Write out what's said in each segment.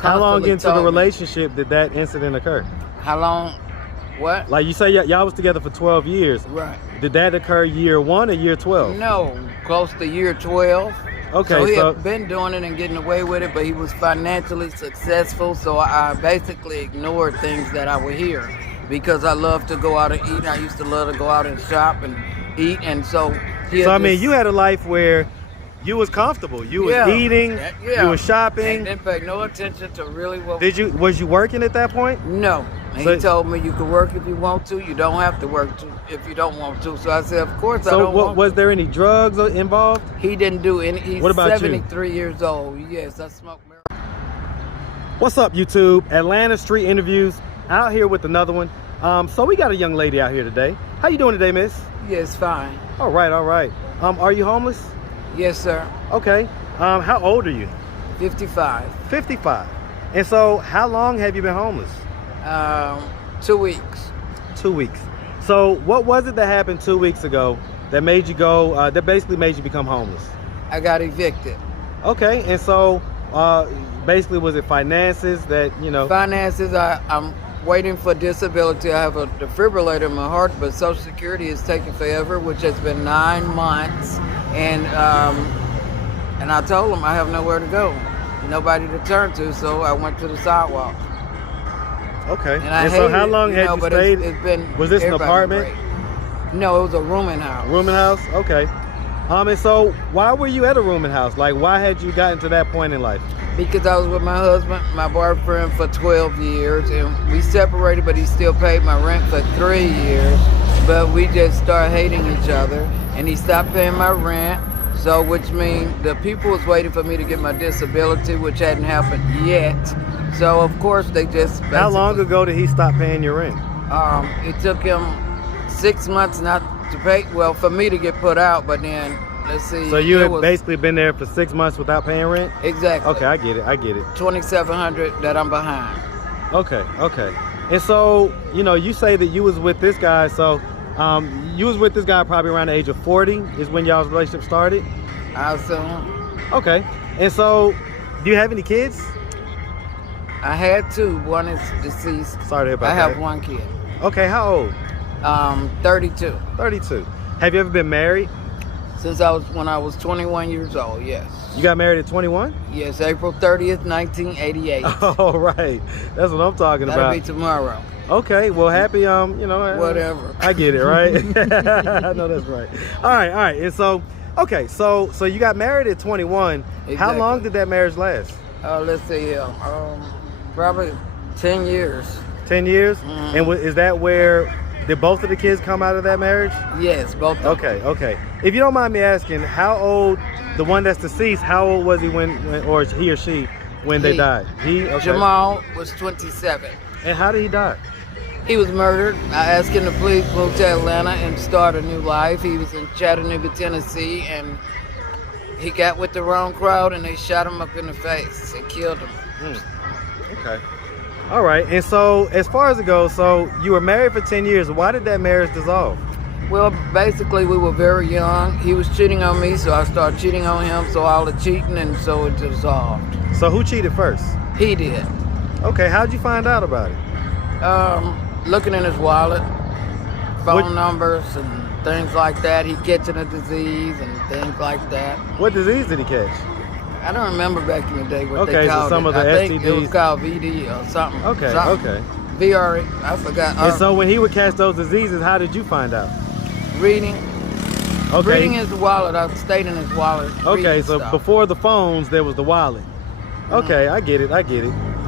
How long into the told me- relationship did that incident occur? How long? What? Like you say, y'all was together for 12 years. Right. Did that occur year 1 or year 12? No, close to year 12. Okay, So he so had been doing it and getting away with it, but he was financially successful. So I basically ignored things that I would hear because I love to go out and eat. I used to love to go out and shop and eat, and so he. I mean, you had a life where you was comfortable. You was eating. Yeah. You was shopping. And didn't pay no attention to really what. Was you working at that point? No. And So- he told me you can work if you want to. You don't have to work if you don't want to. So I said, of course I So don't want was to. there any drugs involved? He didn't do any. He's What about you? 73 years old. Yes, I smoke marijuana. What's up, YouTube? Atlanta Street Interviews out here with another one. So we got a young lady out here today. How you doing today, miss? Yes, fine. All right, all right. Are you homeless? Yes, sir. Okay. How old are you? 55. 55. And so how long have you been homeless? 2 weeks. 2 weeks. So what was it that happened 2 weeks ago that made you go, that basically made you become homeless? I got evicted. Okay, and so basically was it finances that, you know? Finances, I'm waiting for disability. I have a defibrillator in my heart, but Social Security is taking forever, which has been 9 months. And I told them I have nowhere to go, nobody to turn to, so I went to the sidewalk. Okay, And I so hate how it, long you had know, you but stayed? It's been Was this an everybody apartment? great. No, it was a rooming house. Rooming house? Okay. And so why were you at a rooming house? Like, why had you gotten to that point in life? Because I was with my husband, my boyfriend, for 12 years, and we separated, but he still paid my rent for 3 years. But we just started hating each other, and he stopped paying my rent. So, which means the people was waiting for me to get my disability, which hadn't happened yet. So, of course, they just How long ago did he stop paying your rent? It took him 6 months not to pay. Well, for me to get put out, but then let's see. So you it had was- basically been there for 6 months without paying rent? Exactly. Okay, I get it. I get it. 2,700 that I'm behind. Okay, okay. And so, you know, you say that you was with this guy. So you was with this guy probably around the age of 40 is when y'all's relationship started? I assume. Okay. And so, do you have any kids? I had 2. One is deceased. Sorry to hear about I that. have 1 kid. Okay, how old? 32. 32. Have you ever been married? Since when I was 21 years old, yes. You got married at 21? Yes, April 30th, 1988. All right. That's what I'm talking That'll about. be tomorrow. Okay, well, happy, you know. Whatever. I get it, right? I know that's right. All right. And so, okay, so you got married at 21. How Exactly. long did that marriage last? Let's see here. Probably 10 years. 10 years? Mhm. And is that where, did both of the kids come out of that marriage? Yes, both of them. Okay. If you don't mind me asking, how old, the one that's deceased, how old was he when or he or she, when they He. died? He? Okay. Jamal was 27. And how did he die? He was murdered. I asked him to please move to Atlanta and start a new life. He was in Chattanooga, Tennessee, and he got with the wrong crowd and they shot him up in the face and killed him. Okay. All right. And so, as far as it goes, so you were married for 10 years. Why did that marriage dissolve? Well, basically, we were very young. He was cheating on me, so I started cheating on him, so all the cheating, and so it dissolved. So who cheated first? He did. Okay. How'd you find out about it? Looking in his wallet, phone What- numbers, and things like that. He catching a disease and things like that. What disease did he catch? I don't remember back in the day what Okay, they so called some it. of the I think it was STDs. called VD or something. Okay. something. Okay. VRE, I forgot. And so when he would catch those diseases, how did you find out? Reading. Okay. Reading his wallet. I stayed in his wallet. Okay, reading so stuff. before the phones, there was the wallet. Okay, I get it.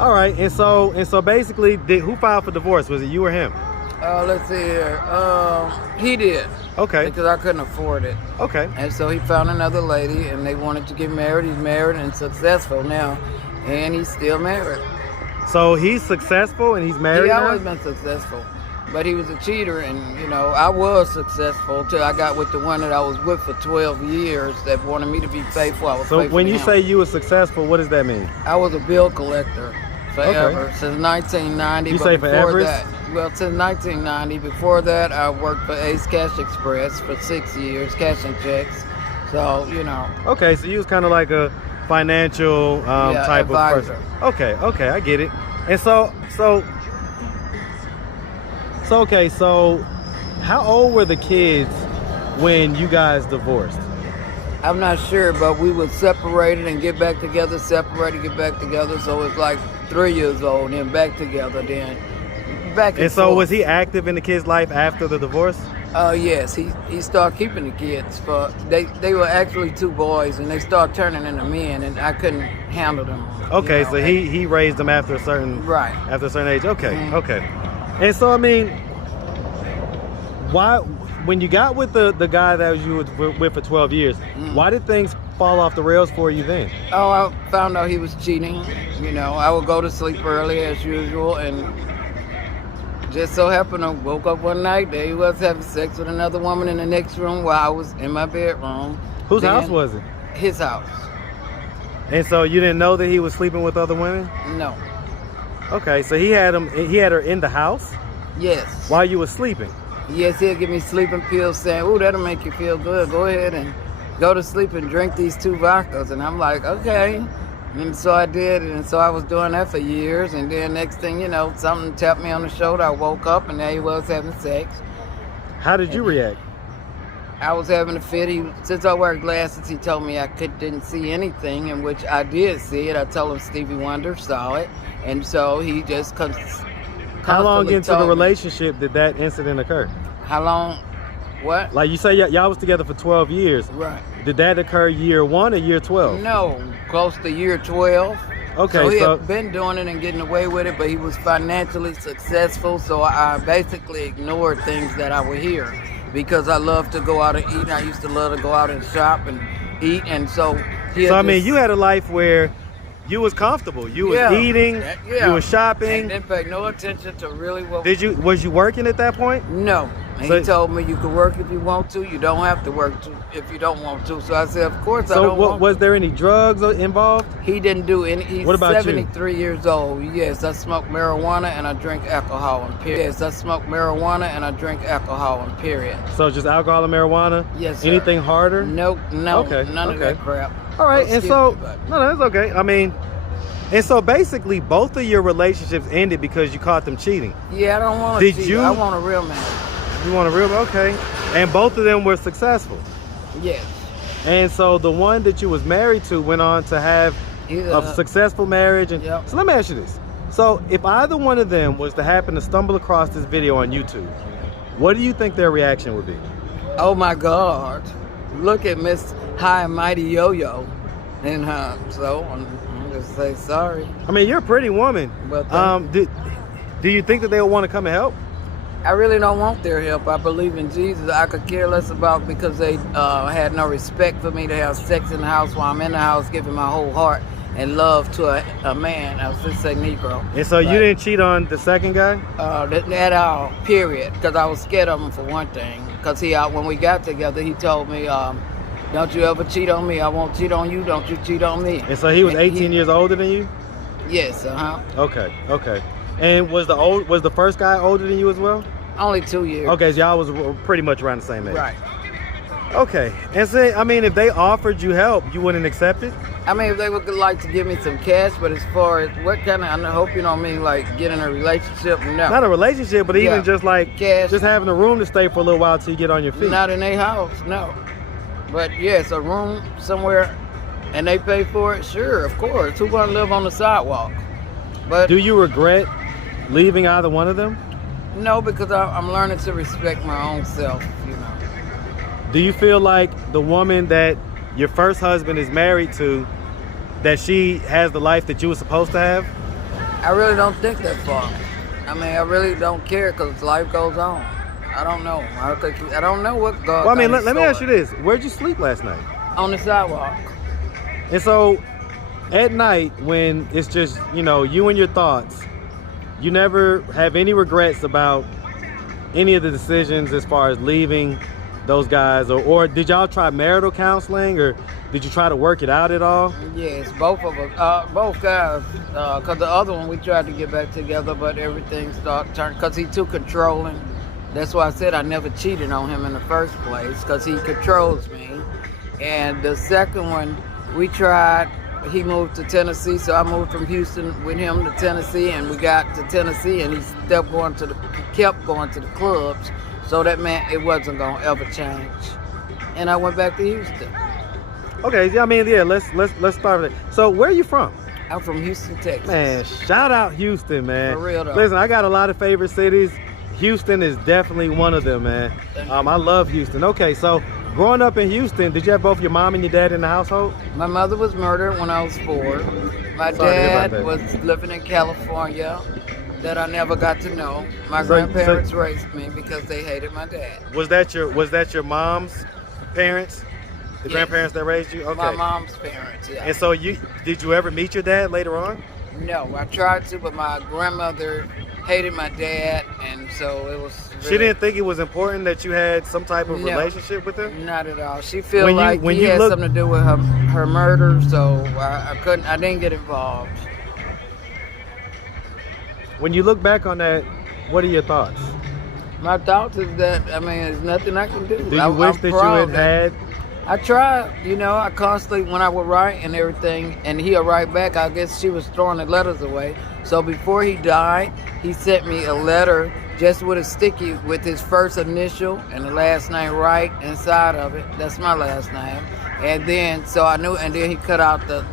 All right, and so basically, who filed for divorce? Was it you or him? Let's see here. He did. Okay, Because I couldn't afford it. okay. And so he found another lady and they wanted to get married. He's married and successful now. And he's still married. So he's successful and he's married He now? always been successful. But he was a cheater and, you know, I was successful till I got with the one that I was with for 12 years that wanted me to be faithful. I was So faithful when to you him. say you were successful, what does that mean? I was a bill collector forever, since 1990. You but say before forever? that, well, since 1990. Before that, I worked for Ace Cash Express for 6 years, cashing checks. So, you know. Okay, so you was kind of like financial type advisor. of person. Okay, I get it. And so how old were the kids when you guys divorced? I'm not sure, but we would separate it and get back together, separate and get back together. So it's like 3 years old, then back together, then back and so forth. was he active in the kid's life after the divorce? Yes, he started keeping the kids. They were actually 2 boys, and they started turning into men, and I couldn't handle them. Okay, so he raised them after a certain age. Okay. And so I mean, why when you got with the guy that you were with for 12 years, why did things fall off the rails for you then? Oh, I found out he was cheating. I would go to sleep early as usual, and just so happened I woke up one night, there he was having sex with another woman in the next room while I was in my bedroom. Whose house was it? His house. And so you didn't know that he was sleeping with other women? No. Okay, so he had her in the house? Yes. While you were sleeping? Yes, he'll give me sleeping pills saying, "Ooh, that'll make you feel good. Go ahead and go to sleep and drink these 2 vodkas." And I'm like, okay. And so I did, and so I was doing that for years, and then next thing you know, something tapped me on the shoulder. I woke up, and there he was having sex. How did you react? I was having a fit. Since I wear glasses, he told me I didn't see anything, in which I did see it. I told him Stevie Wonder saw it, and so he just How long into the relationship did that incident occur? How long? What? Like you say, y'all was together for 12 years. Right. Did that occur year 1 or year 12? No, close to year 12. Okay, so he had been doing it and getting away with it, but he was financially successful, so I basically ignored things that I would hear because I love to go out and eat. I used to love to go out and shop and eat, and so I mean, you had a life where you was comfortable. You was eating, you was shopping. And didn't pay no attention to really what... Was you working at that point? No. And he told me you can work if you want to. You don't have to work if you don't want to. So I said, of course I don't want to. Was there any drugs involved? He didn't do any. He's what about 73 years old. Yes, I smoke marijuana and I drink alcohol, and period. Yes, I smoke marijuana and I drink alcohol, and period. So just alcohol and marijuana? Yes, sir. Anything harder? Nope, no, okay. None of that crap. All right, and so, no, that's okay. I mean, and so basically both of your relationships ended because you caught them cheating. Yeah, I don't want to cheat. I want a real man. You want a real, okay. And both of them were successful. Yes. And so the one that you was married to went on to have a successful marriage. And so let me ask you this. So if either one of them was to happen to stumble across this video on YouTube, what do you think their reaction would be? Oh my God. Look at Miss High and Mighty Yo-Yo. And so I'm just say sorry. I mean, you're a pretty woman. But do you think that they would want to come and help? I really don't want their help. I believe in Jesus. I could care less about because they had no respect for me to have sex in the house while I'm in the house, giving my whole heart and love to a man. I was just say Negro. And so you didn't cheat on the second guy? At all, period. Because I was scared of him for one thing. Because when we got together, he told me, don't you ever cheat on me. I won't cheat on you. Don't you cheat on me. And so he was 18 years older than you? Yes, Okay. And was the first guy older than you as well? Only 2 years. Okay, so y'all was pretty much around the same age. Right. Okay. And say, I mean, if they offered you help, you wouldn't accept it? I mean, if they would like to give me some cash, but as far as what kind of, I hope you don't mean like get in a relationship, no. Not a relationship, but even just like cash. Just having a room to stay for a little while till you get on your feet. Not in their house, no. But yes, a room somewhere and they pay for it, sure, of course. Who gonna live on the sidewalk? But do you regret leaving either one of them? No, because I'm learning to respect my own self, you know. Do you feel like the woman that your first husband is married to, that she has the life that you were supposed to have? I really don't think that far. I mean, I really don't care because life goes on. I don't know. I don't know what God. Well, I mean, let me ask you this. Where'd you sleep last night? On the sidewalk. And so, at night, when it's just, you and your thoughts, you never have any regrets about any of the decisions as far as leaving those guys, or did y'all try marital counseling, or did you try to work it out at all? Yes, both of us, both guys, because the other one we tried to get back together, but everything started turning, because he's too controlling. That's why I said I never cheated on him in the first place, because he controls me. And the second one, we tried, he moved to Tennessee, so I moved from Houston with him to Tennessee, and we got to Tennessee, and he kept going to the clubs. So that meant it wasn't gonna ever change. And I went back to Houston. Okay, yeah, I mean, yeah, let's start with it. So where are you from? I'm from Houston, Texas. Man, shout out Houston, man. For real though. Listen, I got a lot of favorite cities. Houston is definitely one of them, man. I love Houston. Okay, so growing up in Houston, did you have both your mom and your dad in the household? My mother was murdered when I was 4. My Sorry to hear about dad that. was living in California that I never got to know. My grandparents raised me because they hated my dad. Was that your mom's parents? The Yes. grandparents that raised you? Okay. My mom's parents, yeah. And so did you ever meet your dad later on? No, I tried to, but my grandmother hated my dad, and so it was. She didn't think it was important that you had some type of No. relationship with him? Not at all. She felt When you- like when he you had look- something to do with her murder, so I didn't get involved. When you look back on that, what are your thoughts? My thoughts is that, I mean, there's nothing I can do. Do you I'm wish that you proud had I tried, I constantly, when I would write and everything, and he'll write back, I guess she was throwing the letters away. So before he died, he sent me a letter just with a sticky with his first initial and the last name right inside of it. That's my last name. And then, so I knew, and then he cut out the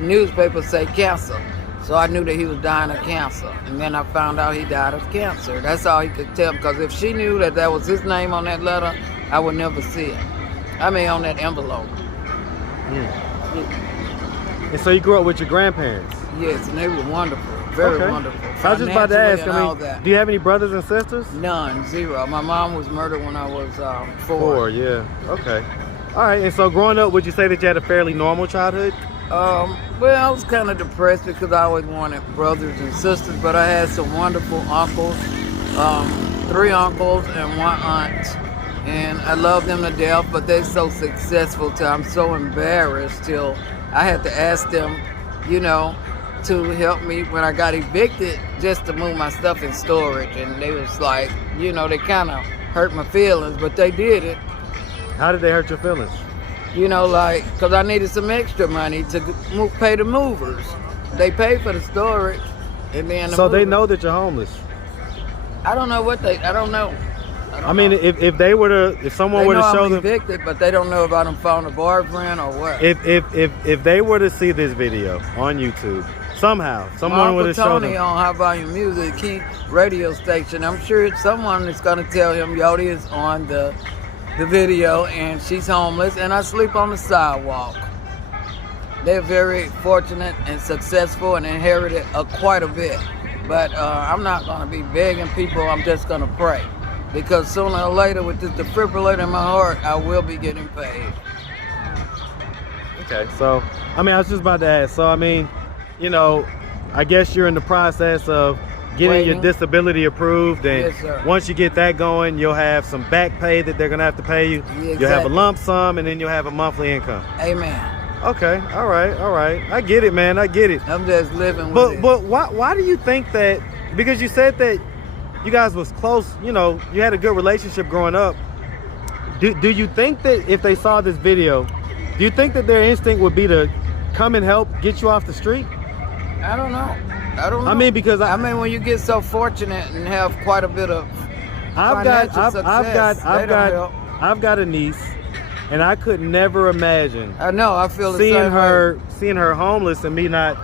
newspaper say cancer. So I knew that he was dying of cancer. And then I found out he died of cancer. That's all he could tell, because if she knew that that was his name on that letter, I would never see it. I mean, on that envelope. And so you grew up with your grandparents? Yes, and they were wonderful. Very Okay. wonderful. I was just about to Financially ask, and all I mean, that. do you have any brothers and sisters? None, 0. My mom was murdered when I was 4. 4, yeah. Okay. All right, and so growing up, would you say that you had a fairly normal childhood? Well, I was kind of depressed because I always wanted brothers and sisters, but I had some wonderful uncles, 3 uncles and 1 aunt. And I love them to death, but they're so successful till I'm so embarrassed till I had to ask them, to help me when I got evicted just to move my stuff in storage. And they was like, they kind of hurt my feelings, but they did it. How did they hurt your feelings? Because I needed some extra money to pay the movers. They paid for the storage, and then So they movers. know that you're homeless? I don't know I don't know. I mean, if they were to, if someone They were know to show I'm them, evicted, but they don't know if I done found a boyfriend or what. if they were to see this video on YouTube, somehow, someone would have shown Tony them. on High Volume Music, key radio station. I'm sure someone is going to tell him Yodi is on the video and she's homeless and I sleep on the sidewalk. They're very fortunate and successful and inherited quite a bit. But I'm not going to be begging people. I'm just going to pray. Because sooner or later, with this defibrillator in my heart, I will be getting paid. Okay, so, I mean, I was just about to ask. So, I mean, I guess you're in the process of getting your Waiting. disability approved. And Yes, sir. once you get that going, you'll have some back pay that they're going to have to pay you. Yeah, You'll have a exactly. lump sum, and then you'll have a monthly income. Amen. Okay, all right. I get it, man. I get it. I'm just living with it. But why do you think that? Because you said that you guys was close, you had a good relationship growing up. Do you think that if they saw this video, do you think that their instinct would be to come and help get you off the street? I don't know. I mean, because when you get so fortunate and have quite a bit of I've got a niece, and I could never imagine I know. I feel the seeing same seeing her homeless and me not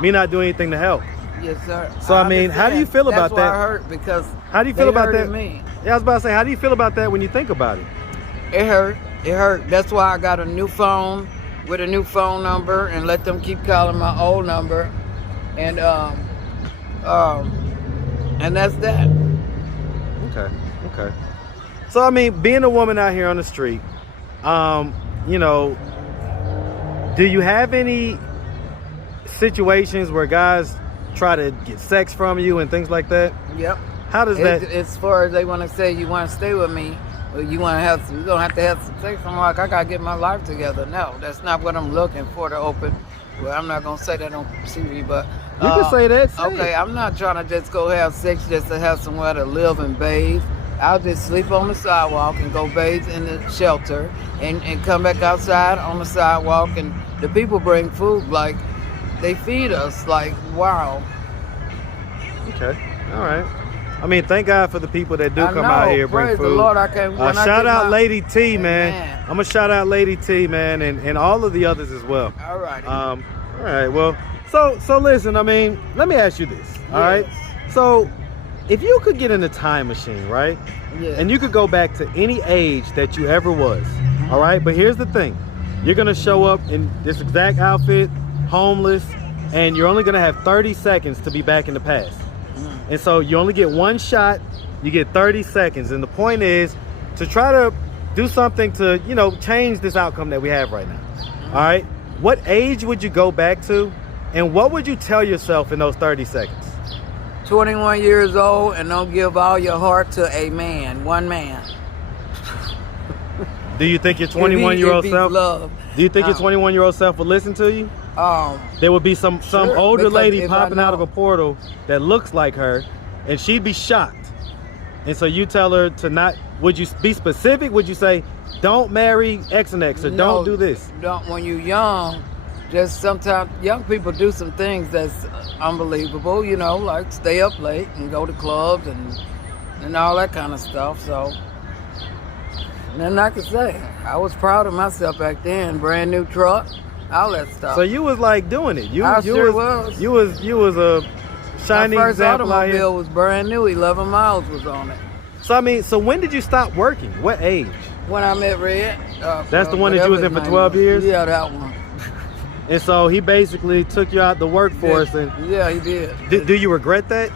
doing anything to help. way. Yes, sir. So, I mean, how do you feel about That's that? why I hurt, because How do you feel they about that? hurted me. Yeah, I was about to say, how do you feel about that when you think about it? It hurt. It hurt. That's why I got a new phone with a new phone number and let them keep calling my old number, and that's that. Okay. So, I mean, being a woman out here on the street, do you have any situations where guys try to get sex from you and things like that? Yep. How does that? As far as they want to say, you want to stay with me, or you want to have, you don't have to have some sex. I'm like, I gotta get my life together. No, that's not what I'm looking for to open. Well, I'm not gonna say that on TV, but You can say that. Say okay, it. I'm not trying to just go have sex just to have somewhere to live and bathe. I'll just sleep on the sidewalk and go bathe in the shelter and come back outside on the sidewalk and the people bring food, like they feed us, like wow. Okay, all right. I mean, thank God for the people that do come out here and bring praise food. the Lord, I can't. Shout out Lady T, man. Amen. I'm gonna shout out Lady T, man, and all of the others as well. All right. All right. Well, so listen. I mean, let me ask you this. All right. So, if you could get in a time machine, right? Yes. And you could go back to any age that you ever was. All right. But here's the thing: you're gonna show up in this exact outfit, homeless, and you're only gonna have 30 seconds to be back in the past. And so you only get one shot, you get 30 seconds. And the point is to try to do something to, you know, change this outcome that we have right now. All right. What age would you go back to? And what would you tell yourself in those 30 seconds? 21 years old, and don't give all your heart to a man, one man. Do you think your 21-year-old self? Love. Do you think your 21-year-old self would listen to you? There would be some Sure, older lady popping out of know. a portal that looks like her, and she'd be shocked. And so you tell her to not. Would you be specific? Would you say, don't marry X and X, or don't do this? Don't. When you're young, just sometimes young people do some things that's unbelievable. You know, like stay up late and go to clubs and all that kind of stuff. So. Nothing I can say. I was proud of myself back then. Brand new truck, all that stuff. So you was like doing it. I sure was. You was a shining My first example out here. automobile was brand new. 11 miles was on it. So I mean, so when did you stop working? What age? When I met Red. That's the one that you was in for 12 years? Yeah, that one. And so he basically took you out the workforce. And yeah, he did. Do you regret that?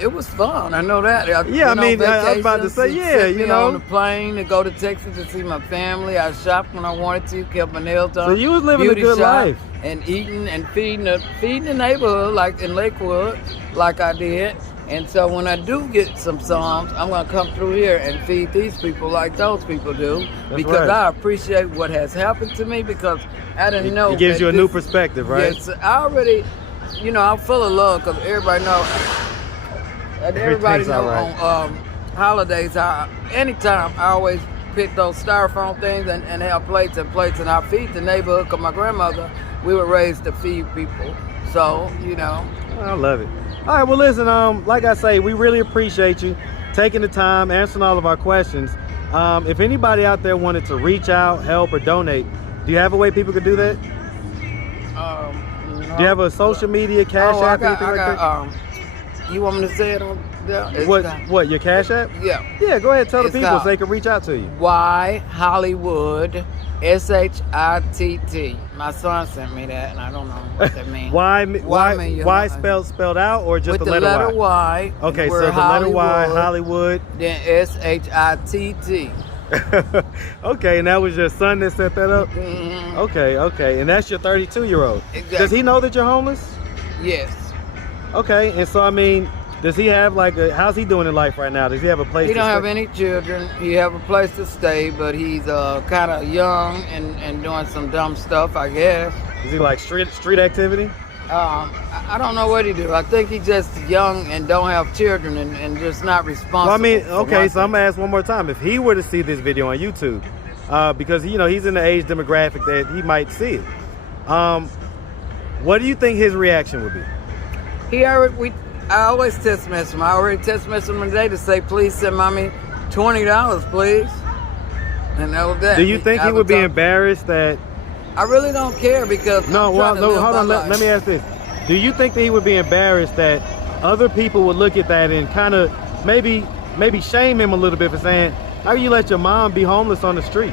It was fun. I know that. Yeah, I mean, I was about to say, yeah, you know. On the plane to go to Texas to see my family. I shopped when I wanted to, kept my nails done. So you was living beauty a good shop, life. And eating and feeding the neighborhood, like in Lakewood, like I did. And so when I do get some Psalms, I'm going to come through here and feed these people like those people do. Because I appreciate what has happened to me, because I didn't know. It gives you a new perspective, right? Yes, I already, you know, I'm full of love because everybody knows. Everybody knows on holidays, anytime I always pick those styrofoam things and have plates and plates, and I feed the neighborhood because my grandmother, we were raised to feed people. So, you know. I love it. All right, well, listen, like I say, we really appreciate you taking the time, answering all of our questions. If anybody out there wanted to reach out, help, or donate, do you have a way people could do that? Do you have a social media, cash app, anything like that? You want me to say it on there? What, your cash app? Yeah. Yeah, go ahead, tell the It's people so they can reach out to you. yhollywoodshitt. My son sent me that, and I don't know what that means. Why spelled out, or just with the letter Y? Okay, so the letter Y, Hollywood. Then SHITT. Okay, and that was your son that set that up? Mm-hmm. Okay, and that's your 32-year-old. Exactly. Does he know that you're homeless? Yes. Okay, and so I mean, does he have like how's he doing in life right now? Does he have a place? He don't have any children. He have a place to stay, but he's kind of young and doing some dumb stuff, I guess. Is he like street activity? I don't know what he do. I think he's just young and don't have children and just not responsible. Well, I mean, okay, so I'm gonna ask one more time. If he were to see this video on YouTube, because you know he's in the age demographic that he might see it, what do you think his reaction would be? I always text message him. I already text messaged him today to say, please send mommy $20, please. And that was that. Do you think he would be embarrassed that? I really don't care because hold on. Let me ask this. Do you think that he would be embarrassed that other people would look at that and kind of maybe shame him a little bit for saying, how you let your mom be homeless on the street?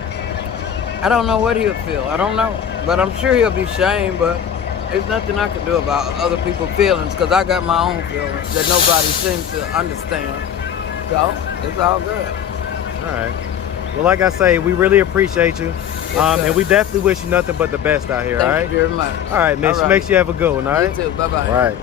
I don't know what he'll feel. I don't know. But I'm sure he'll be shamed, but there's nothing I can do about other people's feelings because I got my own feelings that nobody seems to understand. So, it's all good. All right. Well, like I say, we really appreciate you. Yes, and we definitely wish you nothing but the best out here, all right? Thank you very much. All right, man. Make sure you have a good one, all right? You too. Bye-bye. All right.